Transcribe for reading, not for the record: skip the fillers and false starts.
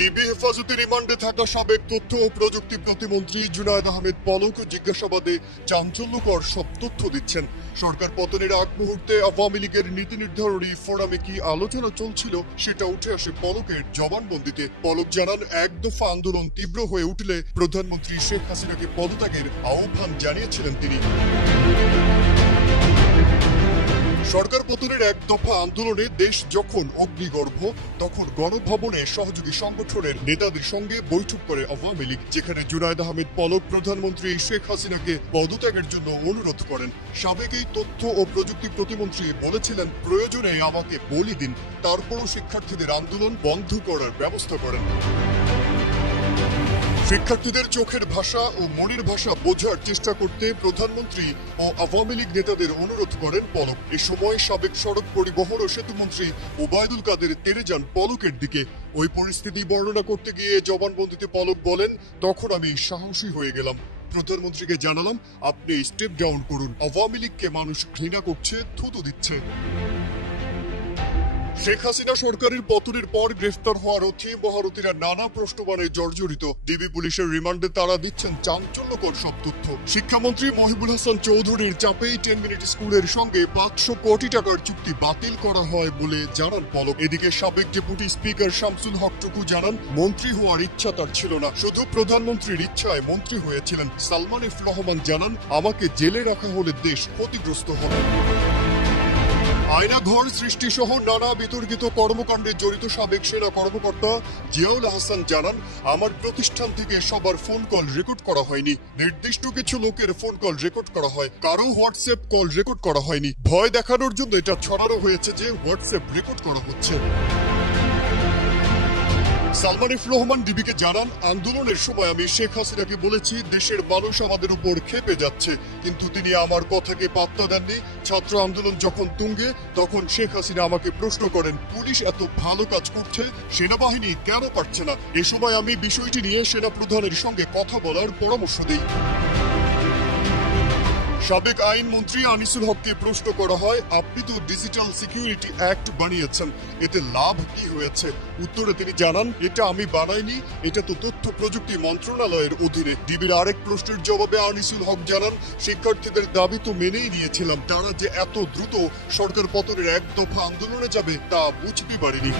DB হেফাজতে রিমান্ডে থাকা সাবেক তথ্য ও প্রযুক্তি প্রতিমন্ত্রী জুনায়েদ আহমেদ পলক জিজ্ঞাসাবাদে চাঞ্চল্যকর সব তথ্য দিচ্ছেন। সরকার পতনের আগ মুহূর্তে আওয়ামী লীগের নীতি নির্ধারণী ফোরামে কি আলোচনা চলছিল সেটা উঠে আসে পলকের জবানবন্দিতে। পলক জানান, এক দফা আন্দোলন তীব্র হয়ে উঠলে প্রধানমন্ত্রী শেখ হাসিনাকে পদত্যাগের আহ্বান জানিয়েছিলেন তিনি। সরকার পতনের এক দফা আন্দোলনে দেশ যখন অগ্নিগর্ভ, তখন গণভবনে সহযোগী সংগঠনের নেতাদের সঙ্গে বৈঠক করে আওয়ামী লীগ, যেখানে জুনায়েদ আহমেদ পলক প্রধানমন্ত্রী শেখ হাসিনাকে পদত্যাগের জন্য অনুরোধ করেন। সাবেক এই তথ্য ও প্রযুক্তি প্রতিমন্ত্রী বলেছিলেন, প্রয়োজনে আমাকে বলি দিন, তারপরও শিক্ষার্থীদের আন্দোলন বন্ধ করার ব্যবস্থা করেন। শিক্ষার্থীদের চোখের ভাষা ও মনের ভাষা বোঝার চেষ্টা করতে প্রধানমন্ত্রী ও আওয়ামী লীগ নেতাদের অনুরোধ করেন পলক। এ সময় সাবেক সড়ক পরিবহন ও সেতুমন্ত্রী ওবায়দুল কাদের তেড়ে যান পলকের দিকে। ওই পরিস্থিতি বর্ণনা করতে গিয়ে জবানবন্দিতে পলক বলেন, তখন আমি সাহসী হয়ে গেলাম। প্রধানমন্ত্রীকে জানালাম, আপনি স্টেপ ডাউন করুন, আওয়ামী লীগকে মানুষ ঘৃণা করছে, থুতু দিচ্ছে। শেখ হাসিনা সরকারের পতনের পর গ্রেফতার হওয়া রথী মহারথীরা নানা প্রশ্নবাণে জর্জরিত। ডিবি পুলিশের রিমান্ডে তারা দিচ্ছেন চাঞ্চল্যকর সব তথ্য। শিক্ষামন্ত্রী মহিবুল হাসান চৌধুরীর চাপেই 10 মিনিট স্কুলের সঙ্গে 500 কোটি টাকার চুক্তি বাতিল করা হয় বলে জানান পলক। এদিকে সাবেক ডেপুটি স্পিকার শামসুল হক টুকু জানান, মন্ত্রী হওয়ার ইচ্ছা তার ছিল না, শুধু প্রধানমন্ত্রীর ইচ্ছায় মন্ত্রী হয়েছিলেন। সালমান এফ রহমান জানান, আমাকে জেলে রাখা হলে দেশ ক্ষতিগ্রস্ত হবে। আয়নাঘর সৃষ্টি সহ নানা বিতর্কিত কর্মকাণ্ডে জড়িত সাবেক সেনা কর্মকর্তা জিয়াউল হাসান জানান, আমার প্রতিষ্ঠান থেকে সবার ফোন কল রেকর্ড করা হয়নি। নির্দিষ্ট কিছু লোকের ফোন কল রেকর্ড করা হয়, কারো হোয়াটসঅ্যাপ কল রেকর্ড করা হয়নি। ভয় দেখানোর জন্য এটা ছড়ানো হয়েছে যে হোয়াটসঅ্যাপ রেকর্ড করা হচ্ছে। সালমান এফ রহমান ডিবিকে জানান, আন্দোলনের সময় আমি শেখ হাসিনাকে বলেছি দেশের মানুষ আমাদের উপর ক্ষেপে যাচ্ছে, কিন্তু তিনি আমার কথাকে পাত্তা দেননি। ছাত্র আন্দোলন যখন তুঙ্গে, তখন শেখ হাসিনা আমাকে প্রশ্ন করেন, পুলিশ এত ভালো কাজ করছে, সেনাবাহিনী কেন পারছে না? এ সময় আমি বিষয়টি নিয়ে সেনা প্রধানের সঙ্গে কথা বলার পরামর্শ দিই। সাবেক আইনমন্ত্রী আনিসুল হককে প্রশ্ন করা হয়, আপনি তো ডিজিটাল সিকিউরিটি অ্যাক্ট বানিয়েছেন, এতে লাভ কি হয়েছে? উত্তরে তিনি জানান, এটা আমি বানাইনি, এটা তো তথ্য প্রযুক্তি মন্ত্রণালয়ের অধীনে। ডিবির আরেক প্রশ্নের জবাবে আনিসুল হক জানান, শিক্ষার্থীদের দাবি তো মেনেই নিয়েছিলাম, তারা যে এত দ্রুত সরকার পতনের এক দফা আন্দোলনে যাবে তা বুঝতে পারিনি।